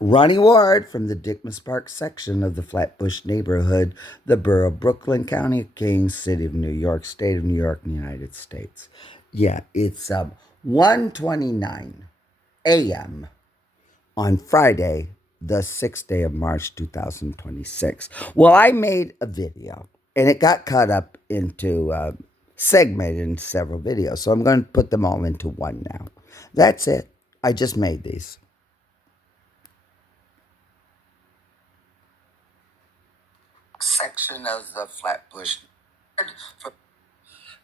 Ronnie-Ward from the Dickmas Park section of the Flatbush neighborhood, the borough of Brooklyn, County of Kings, City of New York, State of New York, United States. Yeah, it's 1:29 a.m. on Friday, the 6th day of March 2026. Well, I made a video and it got cut up into segmented into several videos. So I'm going to put them all into one now. That's it. I just made these. Section of the Flatbush.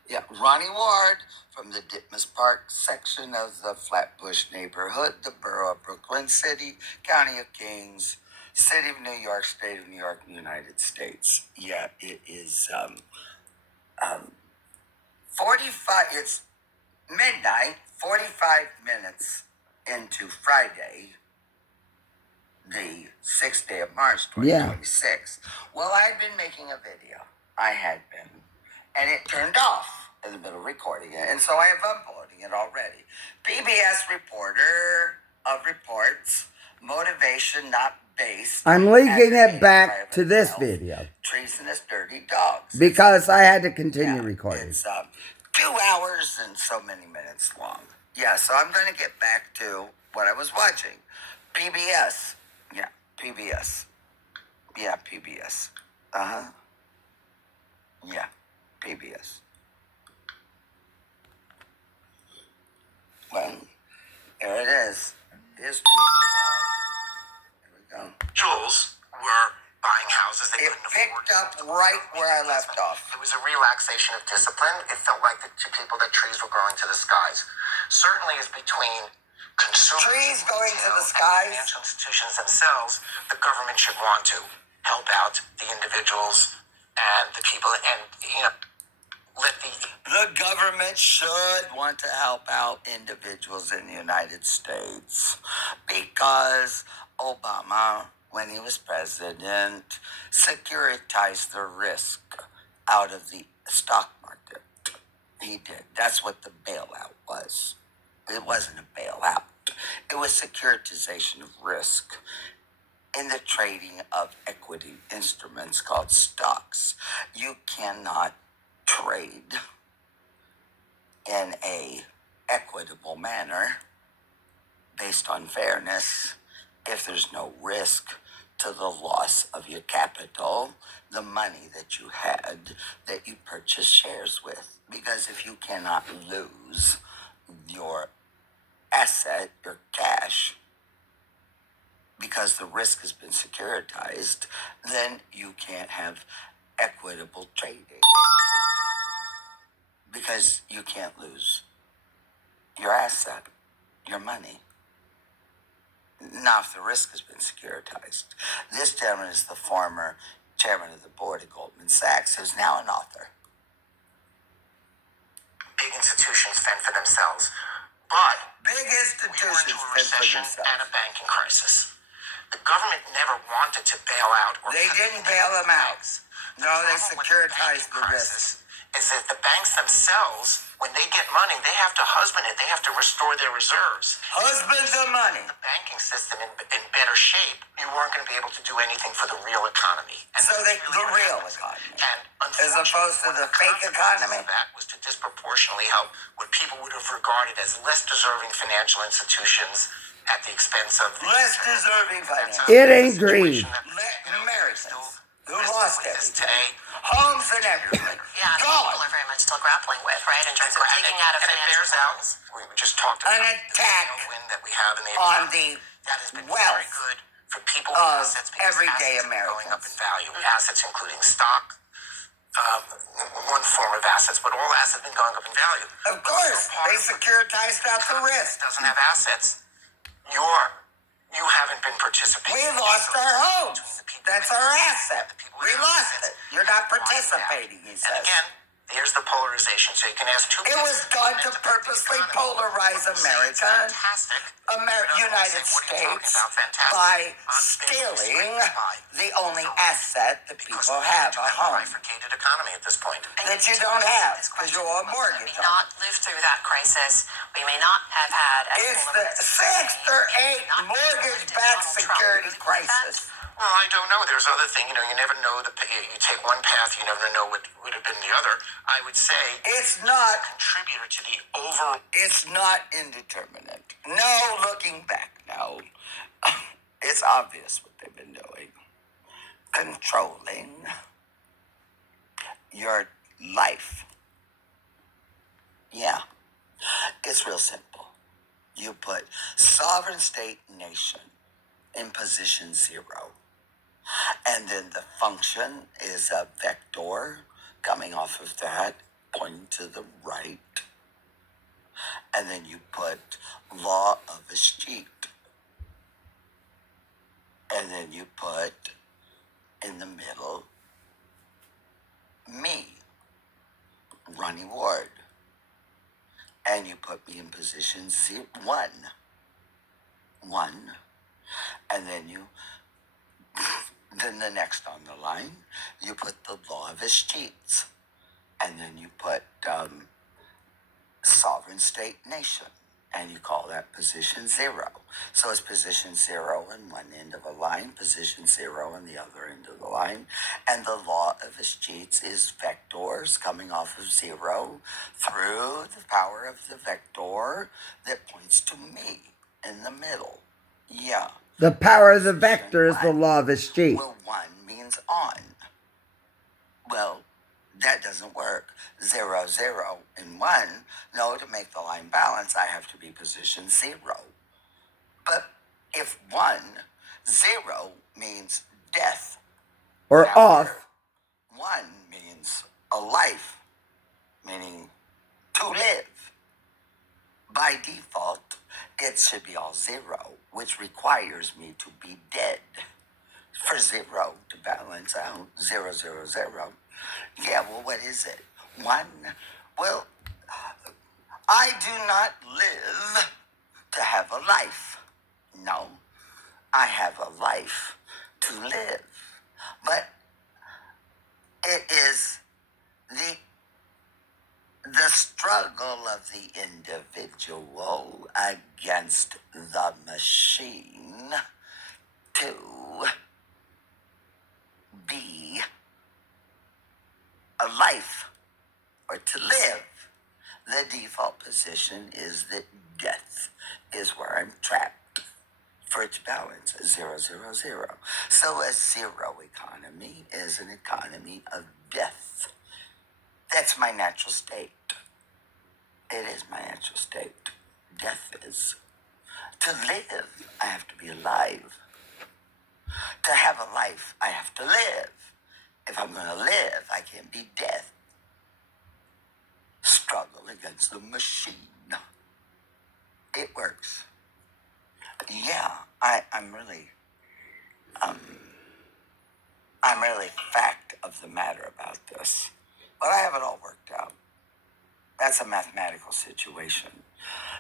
Yeah, Ronnie-Ward from the Dickmas Park section of the Flatbush neighborhood, the borough of Brooklyn City, County of Kings, City of New York, State of New York, United States. Yeah, it is 45, it's midnight, 45 minutes into Friday, the 6th day of March, 2026. Yeah. Well, I'd been making a video. I had been. And it turned off in the middle of recording it. And so I am uploading it already. PBS reporter of reports, motivation not based. I'm linking it back to this video. Treasonous dirty dogs. Because I had to continue recording. It's 2 hours and so many minutes long. Yeah, so I'm going to get back to what I was watching. PBS. Yeah, PBS. Yeah, PBS. Uh-huh. Yeah, PBS. Well, here it is. Here's PBS. Here we go. Individuals were buying houses they couldn't afford. It picked up right where I left off. It was a relaxation of discipline. It felt like to people that trees were growing to the skies. Certainly as between consumers, trees going to the skies, financial institutions themselves, the government should want to help out the individuals and the people, and let the government should want to help out individuals in the United States because Obama, when he was president, securitized the risk out of the stock market. He did. That's what the bailout was. It wasn't a bailout. It was securitization of risk in the trading of equity instruments called stocks. You cannot trade in a equitable manner based on fairness if there's no risk to the loss of your capital, the money that you had that you purchased shares with. Because if you cannot lose your asset, your cash, because the risk has been securitized, then you can't have equitable trading because you can't lose your asset, your money. Now, if the risk has been securitized, this gentleman is the former chairman of the board of Goldman Sachs, who's now an author. Big institutions fend for themselves, but big institutions we were into a recession and a banking crisis. The government never wanted to bail out. They didn't bail them out. No, they securitized the risk. Is that the banks themselves, when they get money, they have to husband it. They have to restore their reserves. Husband the money. The banking system in better shape, you weren't going to be able to do anything for the real economy. And so the real economy. And as opposed to the fake economy. That was to disproportionately help what people would have regarded as less deserving financial institutions at the expense of less deserving financial. It ain't greed. Americans who lost everything. Today, homes and everything. Yeah, people are very much still grappling with, right, in terms of taking out of financial loans. We just talked about an attack win that we have in the on the that has been wealth very good for people of assets everyday assets Americans. Going up in value. Assets including stock, one form of assets, but all assets have been going up in value. Of course, they securitized out the risk. Doesn't have assets. You haven't been participating. We lost our homes. That's our asset. We lost it. You're not participating, he says. And again, There's the polarization. So you can ask two. It was done to purposely polarize America, Fantastic. United States, by stealing the only asset that people have, a home. Bifurcated economy at this point. That you don't have, because you're a mortgage. We may not live through that crisis. We may not have had. It's the sixth or eighth mortgage-backed security crisis. Well, I don't know. There's other thing. You never know. You take one path, you never know what would have been the other. I would say it's not contributor to the overall. It's not indeterminate. No looking back. No, it's obvious what they've been doing. Controlling your life. Yeah, it's real simple. You put sovereign state nation in position 0. And then the function is a vector coming off of that, pointing to the right. And then you put law of a sheet. And then you put in the middle me, Ronnie-Ward. And you put me in position 1. 1. And then the next on the line, you put the law of sheets. And then you put sovereign state nation. And you call that position 0. So it's position 0 on one end of a line, position 0 on the other end of the line. And the law of sheets is vectors coming off of 0 through the power of the vector that points to me in the middle. Yeah. The power of the vector is the law of sheet. Well, 1 means on. Well, that doesn't work. 0, 0, and 1. No, to make the line balance, I have to be position 0. But if 1, 0 means death. Or off. 1 means a life, meaning to live. By default, it should be all 0, which requires me to be dead. For 0 to balance out, 0, 0, 0. Yeah, well, what is it? 1? Well, I do not live to have a life. No, I have a life to live. But it is the struggle of the individual against the machine to be a life or to live. The default position is that death is where I'm trapped for it to balance 0, 0, 0. So a 0 economy is an economy of death. That's my natural state. It is my natural state. Death is. To live, I have to be alive. To have a life, I have to live. If I'm going to live, I can't be death. Struggle against the machine. It works. Yeah, I'm really fact of the matter about this. But I have it all worked out. That's a mathematical situation.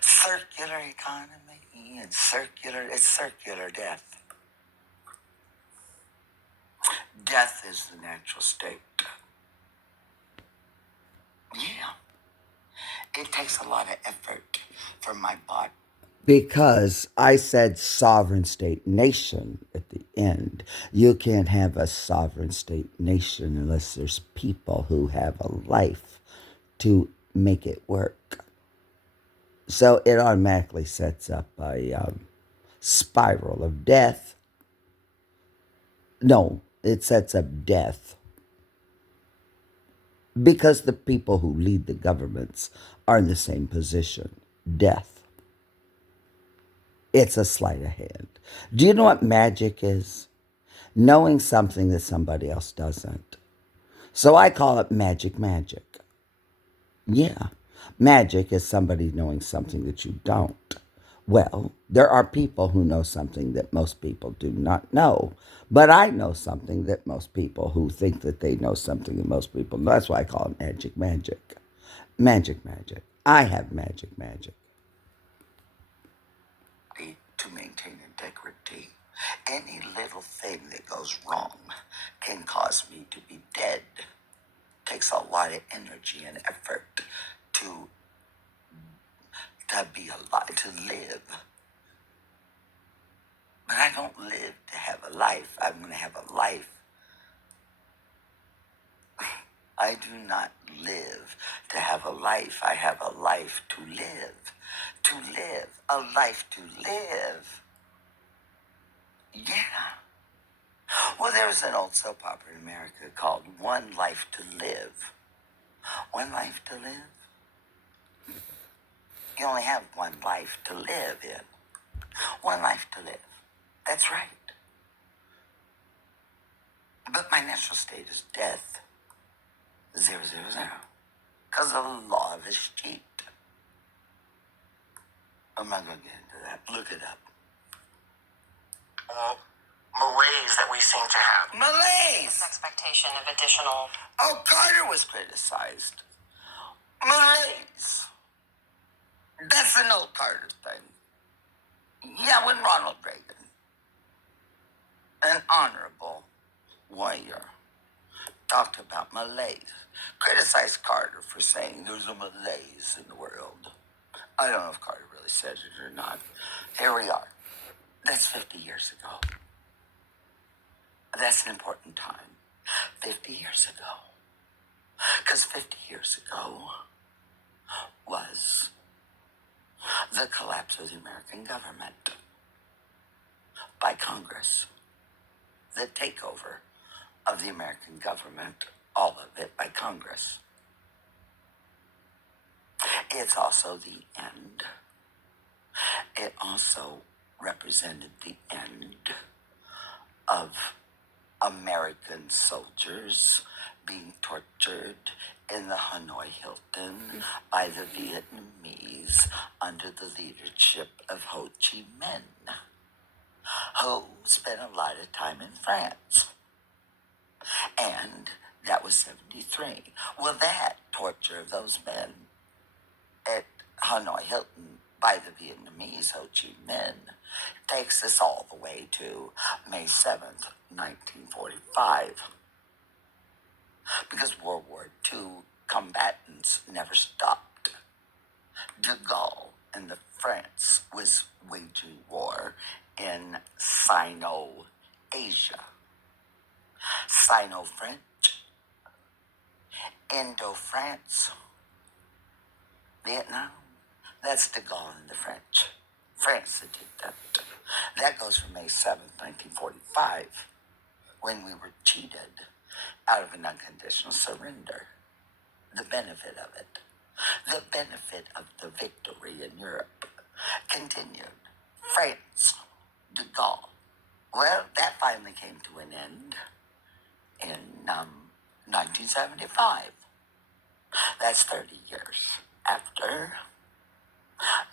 Circular economy and it's circular death. Death is the natural state. Yeah. It takes a lot of effort for my body. Because I said sovereign state nation at the end. You can't have a sovereign state nation unless there's people who have a life to make it work. So it automatically sets up a spiral of death. No, it sets up death. Because the people who lead the governments are in the same position. Death. It's a sleight of hand. Do you know what magic is? Knowing something that somebody else doesn't. So I call it magic. Yeah. Magic is somebody knowing something that you don't. Well, there are people who know something that most people do not know. But I know something that most people who think that they know something that most people know. That's why I call it magic magic. Magic magic. I have magic magic. To maintain integrity, any little thing that goes wrong can cause me to be dead. Takes a lot of energy and effort to be alive, to live. But I don't live to have a life. I'm going to have a life. I do not live to have a life. I have a life to live. To live. A life to live. Yeah. Well, there was an old soap opera in America called One Life to Live. One life to live? You only have one life to live in. One life to live. That's right. But my natural state is death. 000. Because of the law of his cheat. I'm not going to get into that. Look it up. Malaise that we seem to have. Malaise! This expectation of additional. Oh, Carter was criticized. Malaise. That's an old Carter thing. Yeah, when Ronald Reagan, an honorable warrior, talked about malaise, criticized Carter for saying there's a malaise in the world. I don't know if Carter really said it or not. Here we are. That's 50 years ago. That's an important time. 50 years ago. Because 50 years ago was the collapse of the American government by Congress. The takeover of the American government, all of it by Congress. It's also the end. It also represented the end of American soldiers being tortured in the Hanoi Hilton by the Vietnamese under the leadership of Ho Chi Minh, who spent a lot of time in France. And that was 73. Well, that torture of those men at Hanoi Hilton by the Vietnamese Ho Chi Minh takes us all the way to May 7th, 1945. Because World War II combatants never stopped. De Gaulle and the France was waging war in Sino-Asia. Sino-French, Indo-France, Vietnam. That's de Gaulle and the French. France that did that. That goes from May 7th, 1945, when we were cheated out of an unconditional surrender. The benefit of it, the benefit of the victory in Europe, continued. France, de Gaulle. Well, that finally came to an end in 1975. That's 30 years after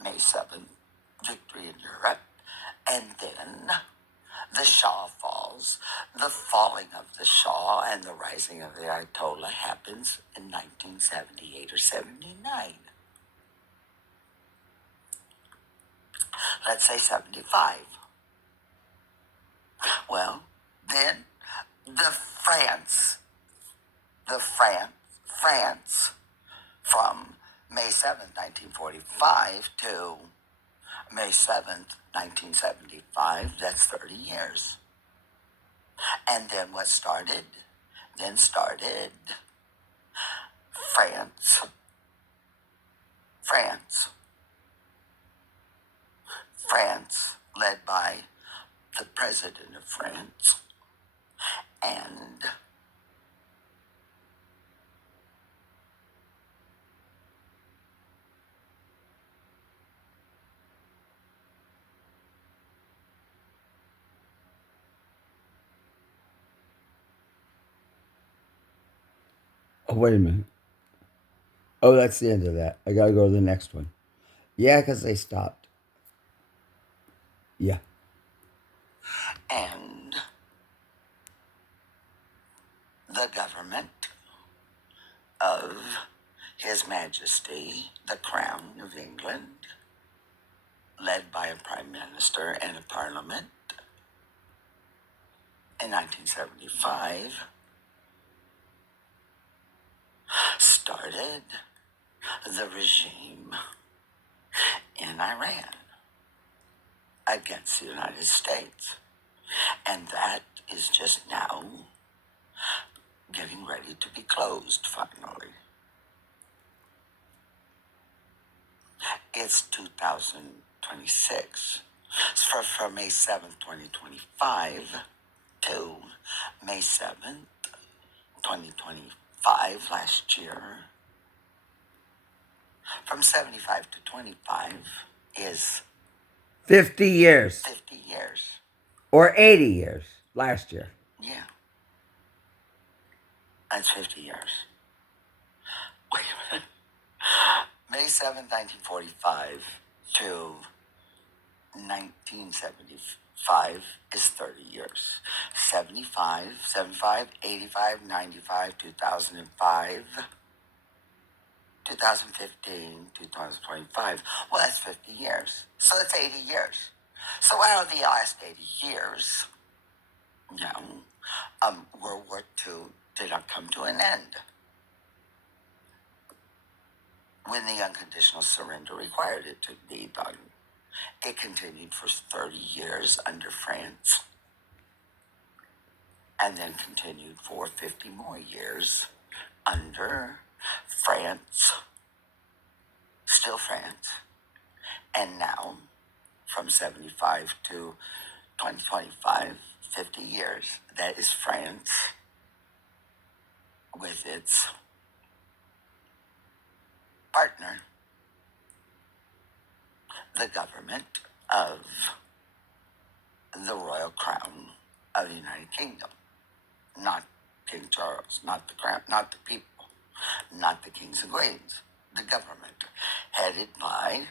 May 7th, victory in Europe, and then the Shah falls. The falling of the Shah and the rising of the Ayatollah happens in 1978 or 79. Let's say 75. Well, then France from May 7th, 1945 to May 7th, 1975, that's 30 years. And then what started? Then started France. France, led by the president of France. And Oh, wait a minute. Oh, that's the end of that. I gotta go to the next one. Yeah, because they stopped. Yeah. And the government of His Majesty, the Crown of England, led by a Prime Minister and a Parliament, in 1975, started the regime in Iran against the United States. And that is just now getting ready to be closed finally. It's 2026. From May 7th, 2025 to May 7th, 2025, last year, from 75 to 25 is 50 years. 50 years. Or 80 years last year. Yeah. That's 50 years. Wait a minute. May 7th, 1945 to 1975 is 30 years. 75, 85, 95, 2005, 2015, 2025. Well, that's 50 years. So that's 80 years. So out of the last 80 years, you know, World War II did not come to an end when the unconditional surrender required it to be done. It continued for 30 years under France, and then continued for 50 more years under France, still France, and now from 75 to 2025, 50 years. That is France with its partner, the government of the Royal Crown of the United Kingdom. Not King Charles, not the crown, not the people, not the kings and queens. The government, headed by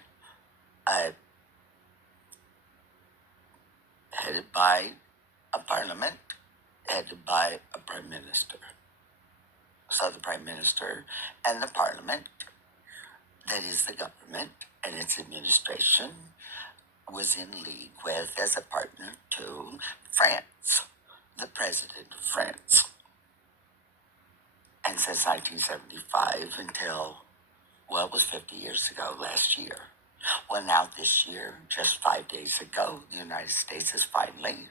a parliament, headed by a prime minister. So the prime minister and the parliament, that is the government and its administration, was in league with, as a partner to, France, the president of France. And since 1975 until, well, it was 50 years ago last year. Well, now this year, just 5 days ago, the United States is finally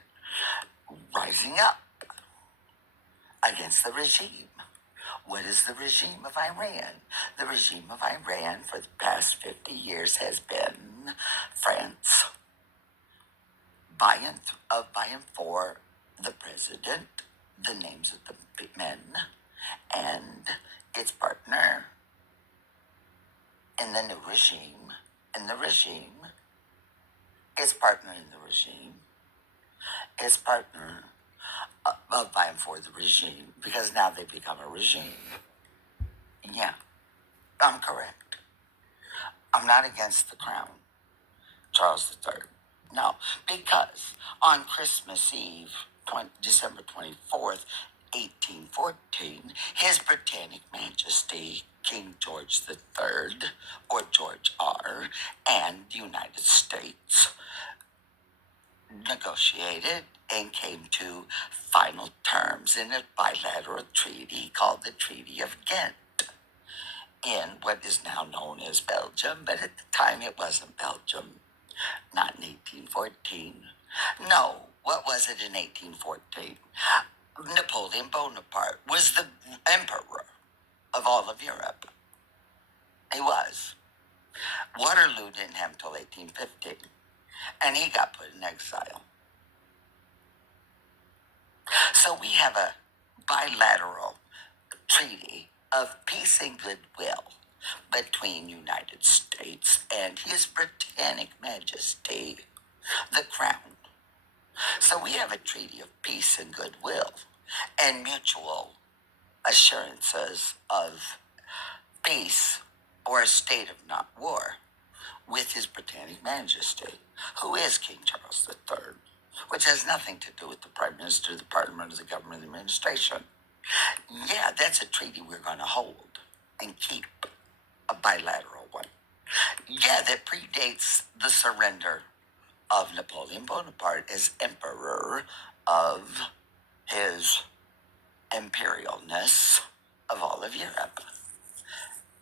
rising up against the regime. What is the regime of Iran? The regime of Iran for the past 50 years has been France, by and for the president, the names of the men, and its partner in the new regime, its partner in the regime, its partner by and for the regime, because now they become a regime. Yeah, I'm correct. I'm not against the crown, Charles III. No, because on Christmas Eve, December 24th, 1814, His Britannic Majesty King George III, or George R., and the United States negotiated and came to final terms in a bilateral treaty called the Treaty of Ghent in what is now known as Belgium, but at the time it wasn't Belgium, not in 1814. No, what was it in 1814? Napoleon Bonaparte was the emperor of all of Europe. He was. Waterloo didn't happen until 1815, and he got put in exile. So we have a bilateral treaty of peace and goodwill between United States and His Britannic Majesty, the Crown. So we have a treaty of peace and goodwill and mutual assurances of peace or a state of not war with His Britannic Majesty, who is King Charles III, which has nothing to do with the Prime Minister, the Parliament, or the government administration. Yeah, that's a treaty we're going to hold and keep, a bilateral one. Yeah, that predates the surrender of Napoleon Bonaparte as Emperor of his imperialness of all of Europe.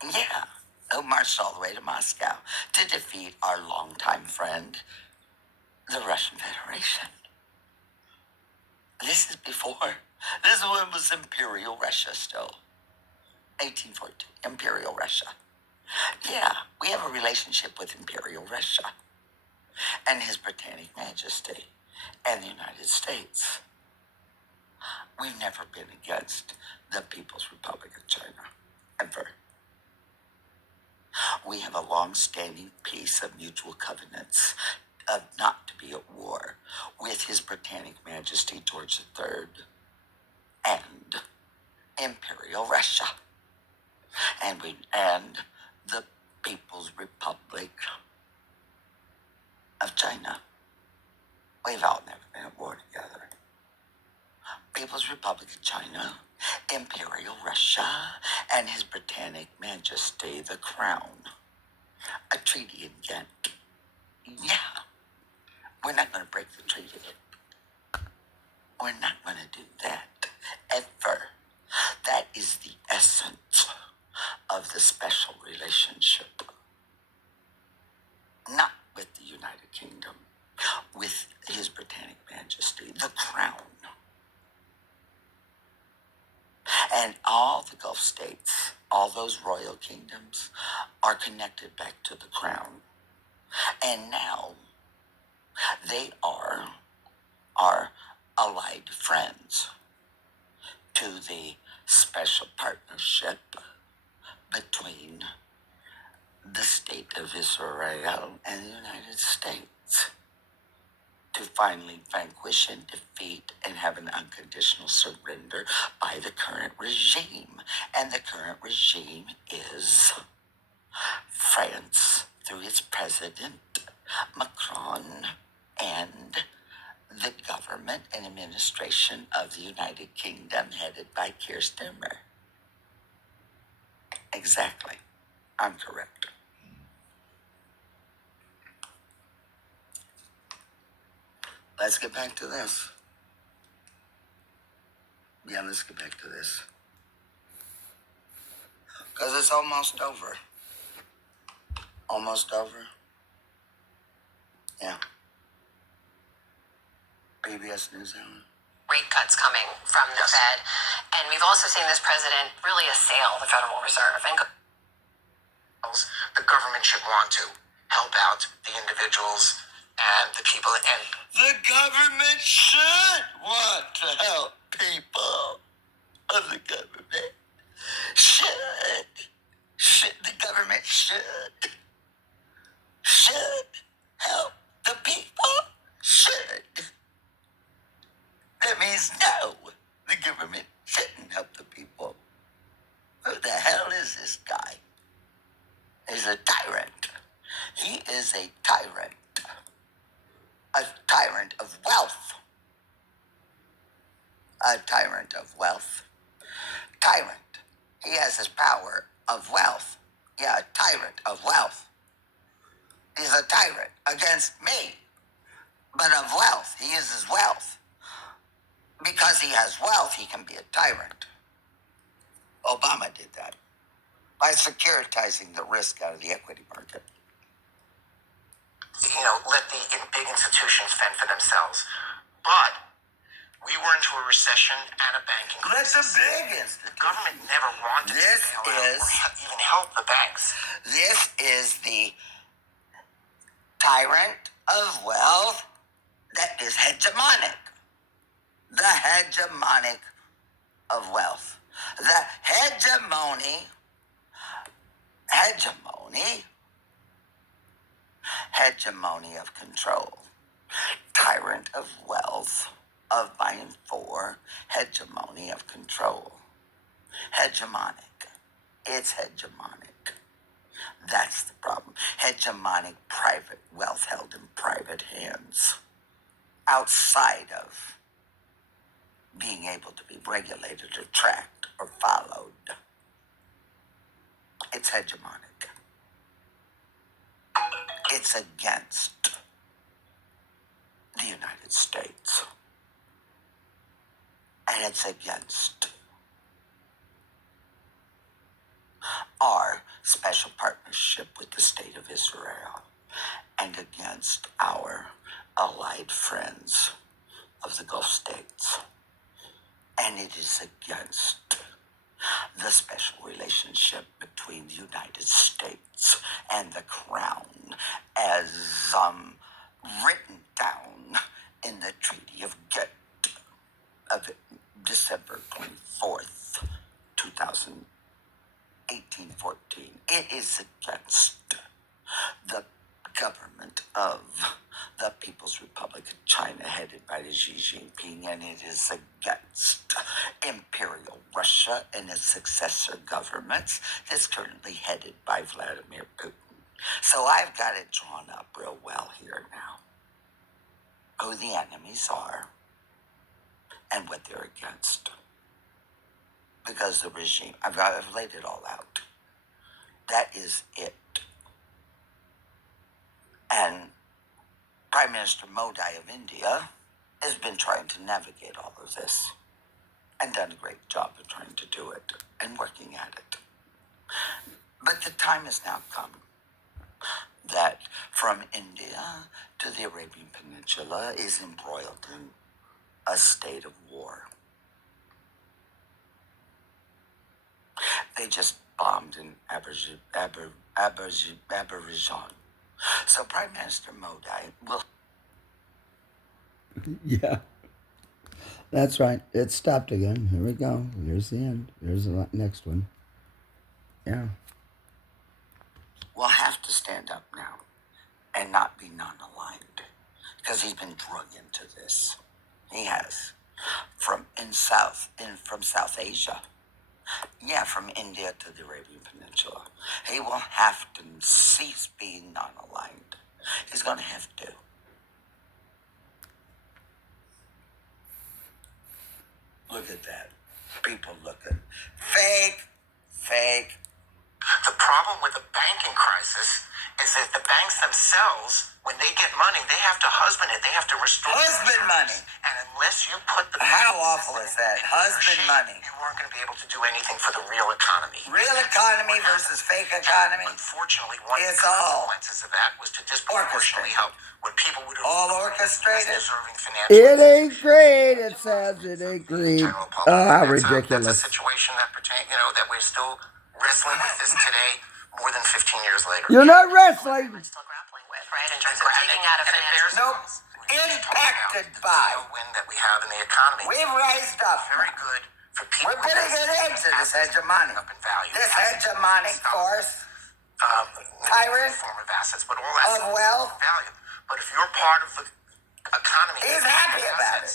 Yeah, who marched all the way to Moscow to defeat our longtime friend, the Russian Federation. This is before. This one was Imperial Russia still. 1814, Imperial Russia. Yeah, we have a relationship with Imperial Russia and His Britannic Majesty and the United States. We've never been against the People's Republic of China, ever. We have a long-standing peace of mutual covenants of not to be at war with His Britannic Majesty George III and Imperial Russia, and the People's Republic of China. We've all never been at war together. People's Republic of China, Imperial Russia, and His Britannic Majesty the Crown. A treaty in Ghent. Yeah, we're not going to break the treaty. We're not going to do that, ever. That is the essence of the special relationship. Not with the United Kingdom, with His Britannic Majesty, the Crown. And all the Gulf states, all those royal kingdoms, are connected back to the Crown. And now they are our allied friends to the special partnership between the state of Israel and the United States to finally vanquish and defeat and have an unconditional surrender by the current regime. And the current regime is France through its president, Macron, and the government and administration of the United Kingdom headed by Keir Starmer. Exactly. I'm correct. Let's get back to this. Yeah, let's get back to this. Because it's almost over. Almost over. Yeah. PBS NewsHour. Rate cuts coming from the Fed. And we've also seen this president really assail the Federal Reserve. And the government should want to help out the individuals and the people. And the government should want to help people. Of the government should. The government should help the people. Should. That means no, the government shouldn't help the people. Who the hell is this guy? He's a tyrant. He is a tyrant. A tyrant of wealth. A tyrant of wealth. Tyrant. He has his power of wealth. Yeah, a tyrant of wealth. He's a tyrant against me. But of wealth. He uses wealth. Because he has wealth, he can be a tyrant. Obama did that by securitizing the risk out of the equity market. Let the big institutions fend for themselves. But we were into a recession and a banking crisis. That's a big institution. The government never wanted to bail out or even help the banks. This is the tyrant of wealth that is hegemonic. The hegemonic of wealth. The hegemony of control. Tyrant of wealth, of buying for, hegemony of control. Hegemonic. It's hegemonic. That's the problem. Hegemonic private wealth held in private hands, outside of being able to be regulated or tracked or followed. It's hegemonic. It's against the United States. And it's against our special partnership with the State of Israel and against our allied friends of the Gulf states. And it is against the special relationship between the United States and the Crown as written down in the Treaty of December 24th, 1814. It is against the government of the People's Republic of China, headed by Xi Jinping, and it is against Imperial Russia and its successor governments that's currently headed by Vladimir Putin. So I've got it drawn up real well here now, who the enemies are and what they're against. Because the regime, I've laid it all out. That is it. And Prime Minister Modi of India has been trying to navigate all of this and done a great job of trying to do it and working at it. But the time has now come that from India to the Arabian Peninsula is embroiled in a state of war. They just bombed in Azerbaijan. So Prime Minister Modi will... Yeah, that's right. It stopped again. Here we go. Here's the end. Here's the next one. Yeah. will have to stand up now and not be non-aligned, because he's been drug into this. He has. From South Asia. Yeah, from India to the Arabian Peninsula. He will have to cease being non-aligned. He's going to have to. Look at that. People looking fake. The problem with the banking crisis is that the banks themselves, when they get money, they have to husband it. They have to restore Husband money. And unless you put the... How awful is that? Husband money. You weren't going to be able to do anything for the real economy. Real economy versus fake economy. Unfortunately, one of the It's all consequences of that was to disproportionately help what people would have... all orchestrated. Deserving financial... It ain't great, it says. It ain't great. Oh, how ridiculous. That's a situation that pertains, that we're still wrestling with this today, more than 15 years later. You're not wrestling. Still grappling with, right? In terms of taking out a financial... Nope. Impacted by. The wind that we have in the economy. We've raised up. Very good for people. We're putting an end to this hegemonic. Up in value. This hegemonic force. Tyrant. Form of assets, but all Of assets wealth. value. But if you're part of the economy, He's happy about it.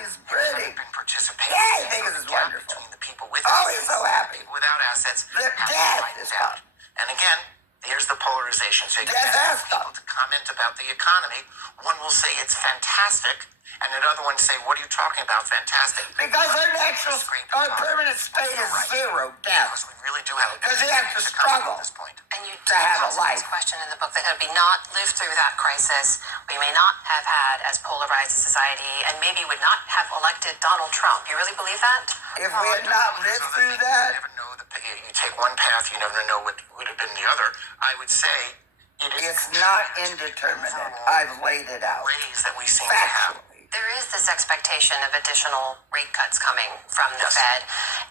He's pretty. Been participating. Yeah, he thinks it's wonderful. Between the people with He's so happy. People without assets. The have to death fight is it out. gone. And again, here's the polarization. So you Death has people gone. to comment about the economy. One will say it's fantastic, and another one say, "What are you talking about? Fantastic?" Because our permanent state is zero death. Because we really do have. Because you have to struggle At this point. And you to have a also life. this question in the book that had we not lived through that crisis, we may not have had as polarized a society, and maybe would not have elected Donald Trump. You really believe that? If we had not lived through that, You never know you take one path, you never know what would have been the other. I would say it's not indeterminate. I've laid it out. ways that we seem to have. Factually. There is this expectation of additional rate cuts coming from the Fed.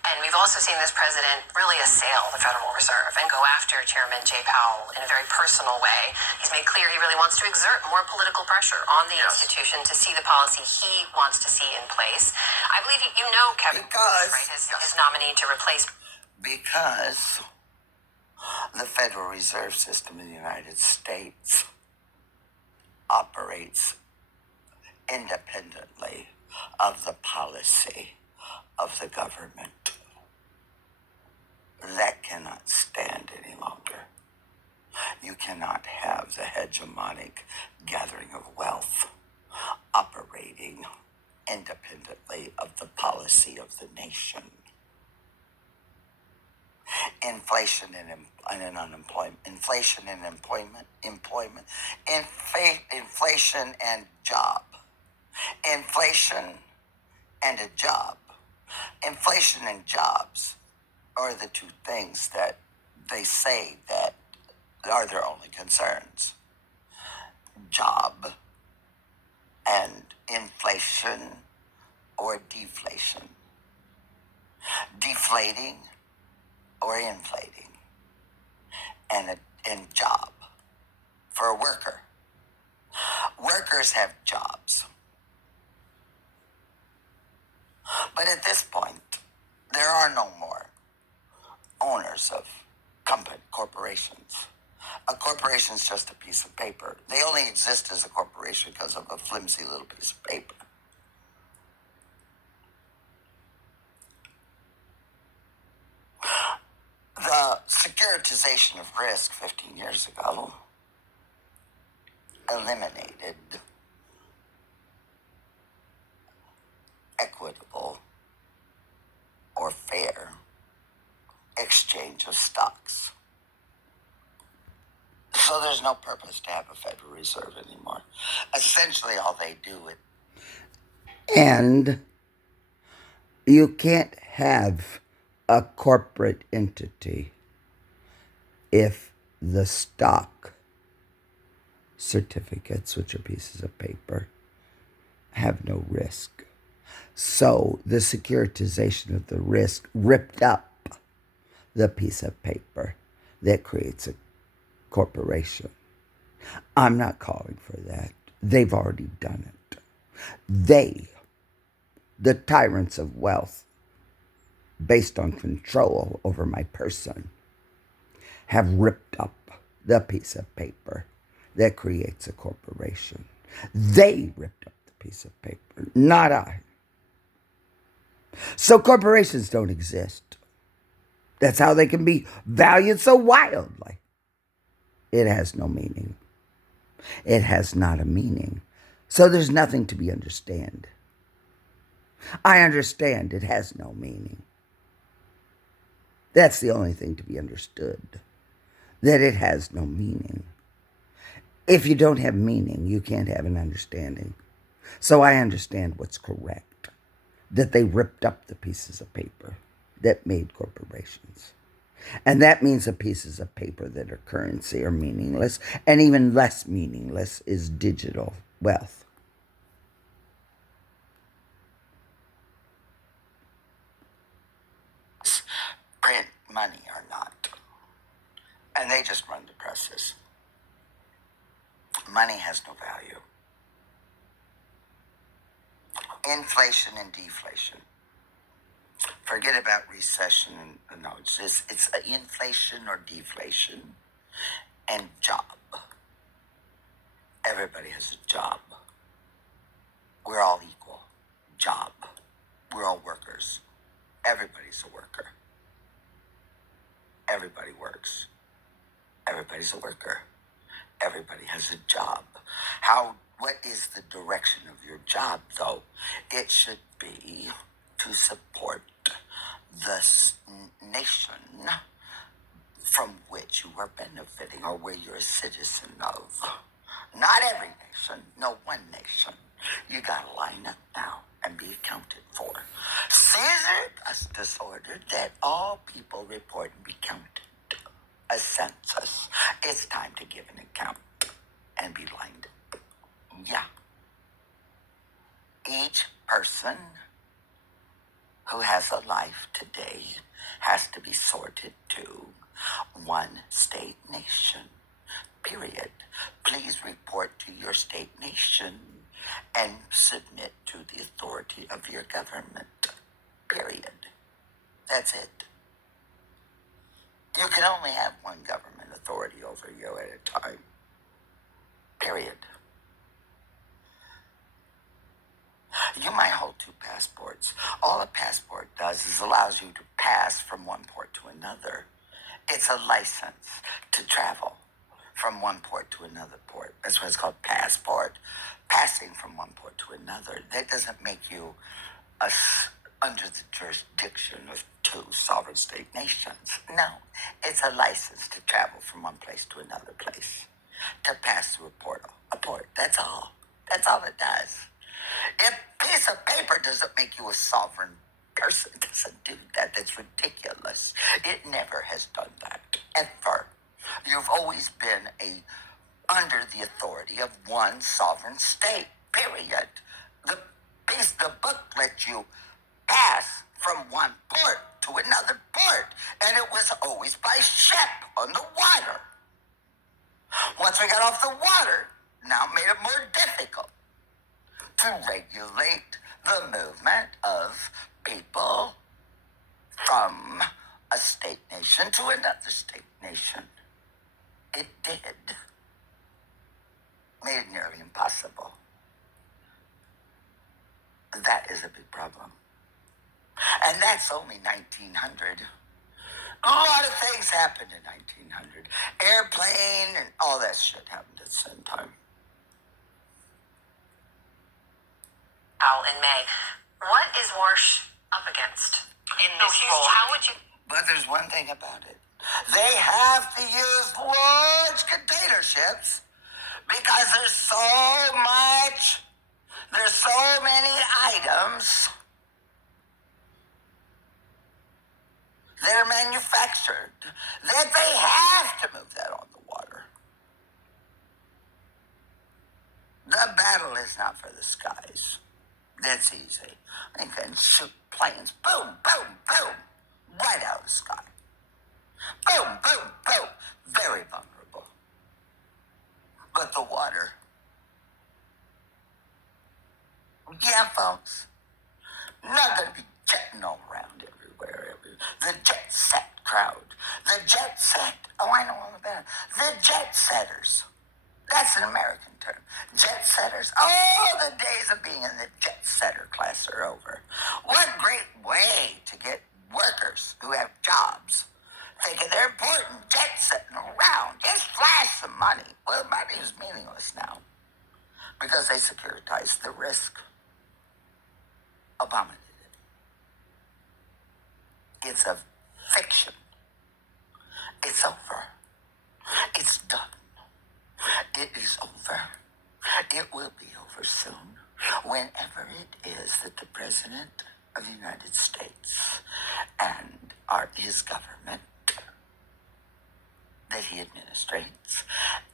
And we've also seen this president really assail the Federal Reserve and go after Chairman Jay Powell in a very personal way. He's made clear he really wants to exert more political pressure on the institution to see the policy he wants to see in place. I believe you know Kevin Because- right, his nominee to replace. Because the Federal Reserve System in the United States operates independently of the policy of the government. That cannot stand any longer. cannot have the hegemonic gathering of wealth operating independently of the policy of the nation. Inflation and unemployment, inflation and inflation and job, inflation and a job. Inflation and jobs are the two things that they say that are their only concerns. Job and inflation or deflation. Deflating or inflating. And job for a worker. Workers have jobs. But at this point, there are no more owners of corporations. A corporation is just a piece of paper. They only exist as a corporation because of a flimsy little piece of paper. The securitization of risk 15 years ago eliminated equitable or fair exchange of stocks. So there's no purpose to have a Federal Reserve anymore. Essentially, all they do it. And you can't have a corporate entity if the stock certificates, which are pieces of paper, have no risk. So the securitization of the risk ripped up the piece of paper that creates a corporation. I'm not calling for that. They've already done it. They, the tyrants of wealth, based on control over my person, have ripped up the piece of paper that creates a corporation. They ripped up the piece of paper, not I. So corporations don't exist. That's how they can be valued so wildly. It has no meaning. It has not a meaning. So there's nothing to be understood. I understand it has no meaning. That's the only thing to be understood. That it has no meaning. If you don't have meaning, you can't have an understanding. So I understand what's correct. That they ripped up the pieces of paper that made corporations. And that means the pieces of paper that are currency are meaningless, and even less meaningless is digital wealth. Print money or not. And they just run the presses. Money has no value. Inflation and deflation. Forget about recession. No, it's inflation or deflation. And job. Everybody has a job. We're all equal. Job. We're all workers. Everybody's a worker. Everybody works. Everybody's a worker. Everybody has a job. What is the direction of your job, though? It should be to support the nation from which you are benefiting or where you're a citizen of. Not every nation, no one nation. You gotta line up now and be accounted for. Caesar Augustus ordered that all people report and be counted. A census. It's time to give an account and be lined up. Yeah. Each person who has a life today has to be sorted to one state nation. Period. Please report to your state nation and submit to the authority of your government. Period. That's it. You can only have one government authority over you at a time. Period. You might hold two passports. All a passport does is allows you to pass from one port to another. It's a license to travel from one port to another port. That's what it's called, passport. Passing from one port to another. That doesn't make you under the jurisdiction of two sovereign state nations. No, it's a license to travel from one place to another place, to pass through a port. That's all. That's all it does. A piece of paper doesn't make you a sovereign person. It doesn't do that. That's ridiculous. It never has done that, ever. You've always been under the authority of one sovereign state, period. The book lets you pass from one port to another port, and it was always by ship on the water. Once we got off the water, now it made it more difficult to regulate the movement of people from a state nation to another state nation. It did. Made it nearly impossible. That is a big problem. And that's only 1900. A lot of things happened in 1900. Airplane and all that shit happened at the same time. In May. What is Warsh up against in this role? How would you... But there's one thing about it. They have to use large container ships because there's so many items that are manufactured that they have to move that on the water. The battle is not for the skies. That's easy. They can shoot planes, boom, boom, boom, right out of the sky. Boom, boom, boom. Very vulnerable. But the water. Yeah, folks. Not going to be jetting all around everywhere. The jet set crowd. The jet set. Oh, I know all about it. The jet setters. That's an American term. Jet setters. All the days of being in the jet setter class are over. What great way to get workers who have jobs thinking they're important, jet setting around. Just flash some money. Well, money is meaningless now because they securitized the risk. Obama did it. It's a fiction. It's over. It's done. It is over. It will be over soon, whenever it is that the President of the United States and his government that he administrates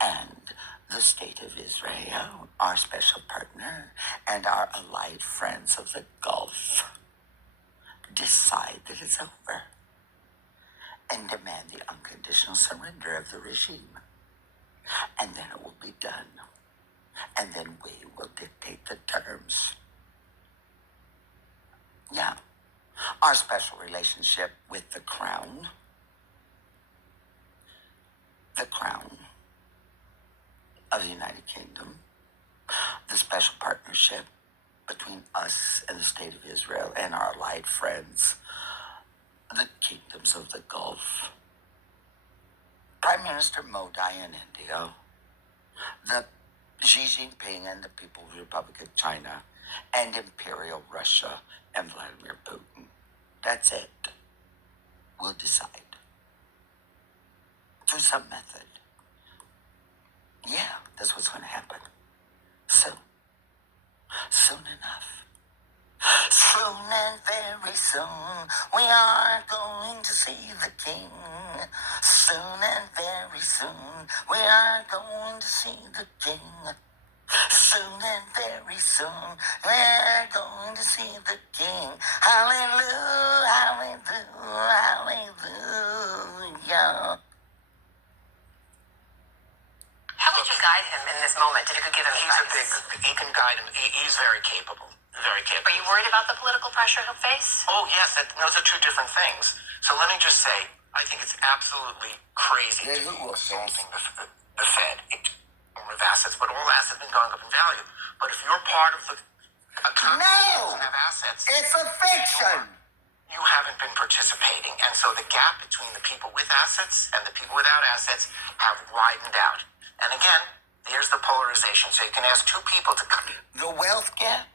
and the State of Israel, our special partner, and our allied friends of the Gulf decide that it's over and demand the unconditional surrender of the regime. And then it will be done. And then we will dictate the terms. Yeah. Our special relationship with the Crown of the United Kingdom, the special partnership between us and the State of Israel and our allied friends, the kingdoms of the Gulf, Prime Minister Modi in India, the Xi Jinping and the People's Republic of China, and Imperial Russia and Vladimir Putin. That's it. We'll decide. Through some method. Yeah, that's what's going to happen. Soon. Soon enough. Soon and very soon, we are going to see the King. Soon and very soon, we are going to see the King. Soon and very soon, we're going to see the King. Hallelujah, hallelujah, hallelujah. How would you guide him in this moment? If you could give him advice? He can guide him. He's very capable. Very capable. Are you worried about the political pressure he'll face? Oh, yes. Those are two different things. So let me just say, I think it's absolutely crazy to be assaulting the Fed of assets, but all assets have been going up in value. But if you're part of the economy that doesn't have assets, it's a fiction. You haven't been participating. And so the gap between the people with assets and the people without assets have widened out. And again, there's the polarization. So you can ask two people to come. The wealth gap.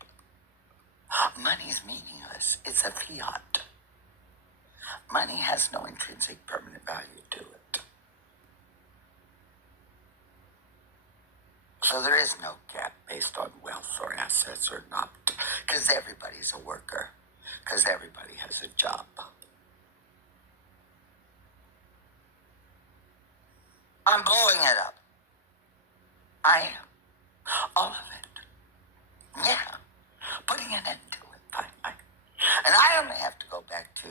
Money's meaningless. It's a fiat. Money has no intrinsic permanent value to it. So there is no gap based on wealth or assets or not. Because everybody's a worker. Because everybody has a job. I'm blowing it up. I am. All of it. Yeah. Putting an end to it. Fine. And I only have to go back to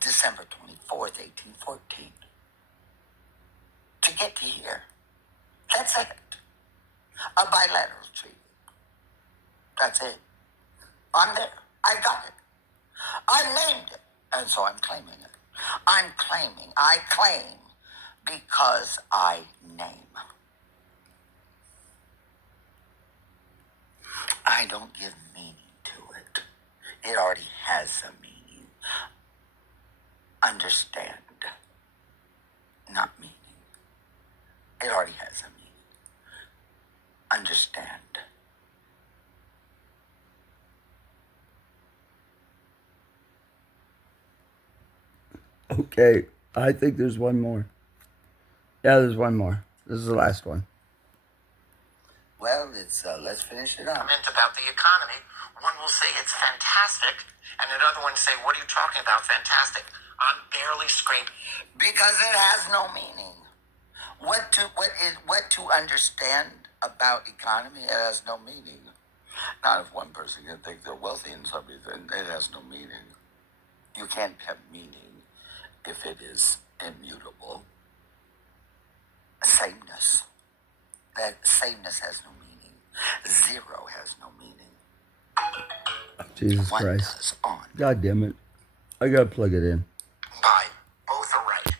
December 24th, 1814 to get to here. That's it. A bilateral treaty. That's it. I'm there. I got it. I named it. And so I'm claiming it. I claim because I name. I don't give meaning to it. It already has a meaning. Understand, not meaning. It already has a meaning. Understand. Okay, I think there's one more. Yeah, there's one more. This is the last one. Well, let's finish it up. Comment about the economy. One will say it's fantastic, and another one say, "What are you talking about? Fantastic? I'm barely scraping." Because it has no meaning. What to understand about economy? It has no meaning. Not if one person can think they're wealthy and something, then it has no meaning. You can't have meaning if it is immutable. Sameness. That sameness has no meaning. Zero has no meaning. Jesus One Christ. does on. God damn it. I gotta plug it in. By both are right,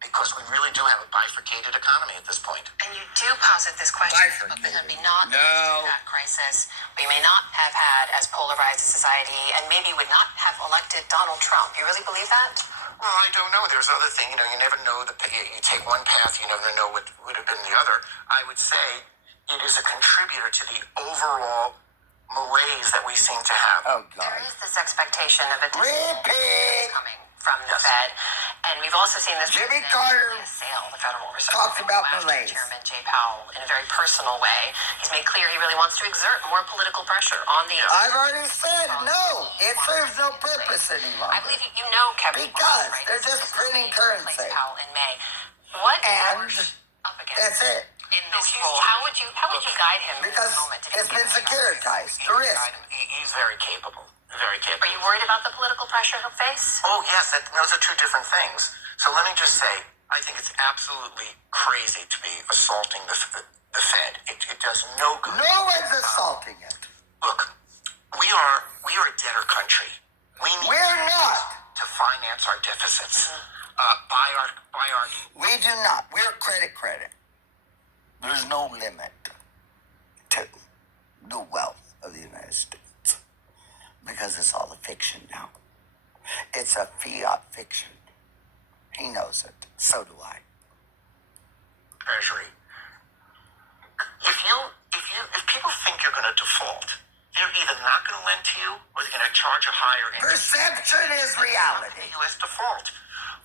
because we really do have a bifurcated economy at this point. And you do posit this question that we not that crisis. We may not have had as polarized a society, and maybe would not have elected Donald Trump. You really believe that? Well, I don't know. There's other things. You never know. You take one path, you never know what would have been the other. I would say it is a contributor to the overall malaise that we seem to have. Oh, God. There is this expectation of a Repeat. coming from the Fed, and we've also seen this Jimmy Carter assail the Federal Reserve. talks about Go after malaise. Chairman Jay Powell in a very personal way. He's made clear he really wants to exert more political pressure on the. I've already said no. It serves no purpose any I longer. believe you know Kevin. Because right? they're just printing currency. Powell in May. What And up against that's it. in this role? How would you guide him Because in this moment? it's been securitized. The risk. He's very capable. Very capable. Are you worried about the political pressure he'll face? Oh, yes, those are two different things. So let me just say, I think it's absolutely crazy to be assaulting the Fed. It does no good. No one's assaulting it. Look, we are a debtor country. We need We're not. to finance our deficits. By our. We do not. We're credit. There's no limit to the wealth of the United States. Because it's all a fiction now. It's a fiat fiction. He knows it. So do I. Treasury. If people think you're going to default, they're either not going to lend to you or they're going to charge a higher interest. Perception is reality. The U.S. default.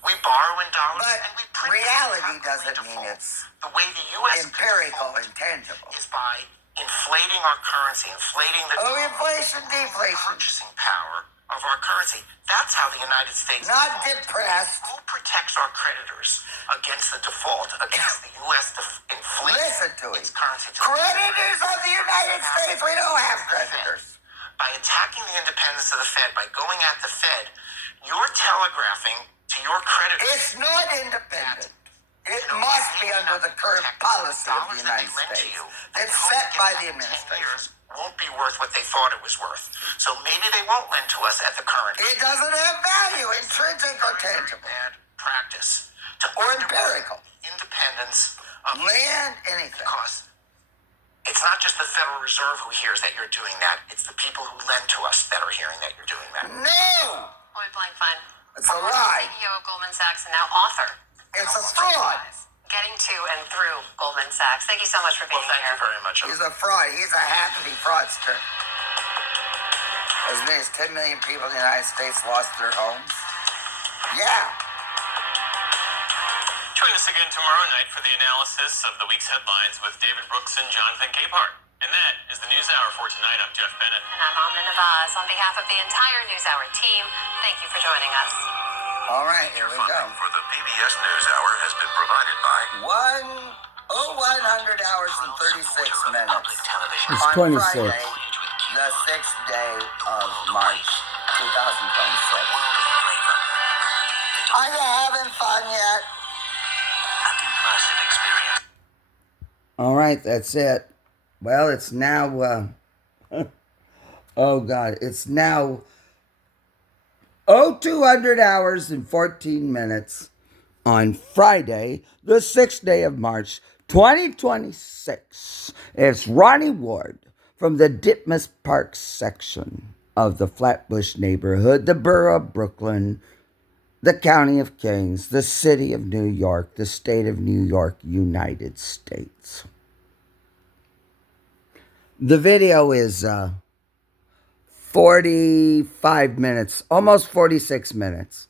We borrow in dollars But and we print. reality doesn't mean it's the way the U.S. empirical default and tangible. is by inflating our currency, inflating the inflation, deflation. purchasing power of our currency. That's how the United States. Not depressed. Who protects our creditors against the default, against the U.S. inflation? Listen to it. Its currency. Creditors of the United States, we don't have creditors. By attacking the independence of the Fed, by going at the Fed, you're telegraphing to your creditors. It's not independent. It must be under the current policy of the United States. That's set by the administration. Won't be worth what they thought it was worth. So maybe they won't lend to us at the current. It doesn't have value, intrinsic or tangible. Bad practice. Or empirical. Independence of land, anything. Because it's not just the Federal Reserve who hears that you're doing that. It's the people who lend to us that are hearing that you're doing that. No! Point blank fine. It's a lie. CEO of Goldman Sachs and now author. It's a fraud. getting to and through Goldman Sachs. Thank you so much for being Well, thank here. you very much. He's a fraud. He's a happening fraudster. As many as 10 million people in the United States lost their homes. Yeah. Join us again tomorrow night for the analysis of the week's headlines with David Brooks and Jonathan Capehart. And that is the News Hour for tonight. I'm Jeff Bennett. And I'm Amna Navaz. On behalf of the entire NewsHour team, thank you for joining us. All right, here we go. For the PBS NewsHour has been provided by 100 hours and 36 minutes. It's On 26. Friday, the 6th day of March, 2026. Are you having fun yet? An immersive experience. All right, that's it. Well, it's now, oh God, it's now 200 hours and 14 minutes on Friday, the 6th day of March, 2026. It's Ronnie-Ward from the Ditmas Park section of the Flatbush neighborhood, the borough of Brooklyn, the county of Kings, the city of New York, the state of New York, United States. The video is 45 minutes, almost 46 minutes.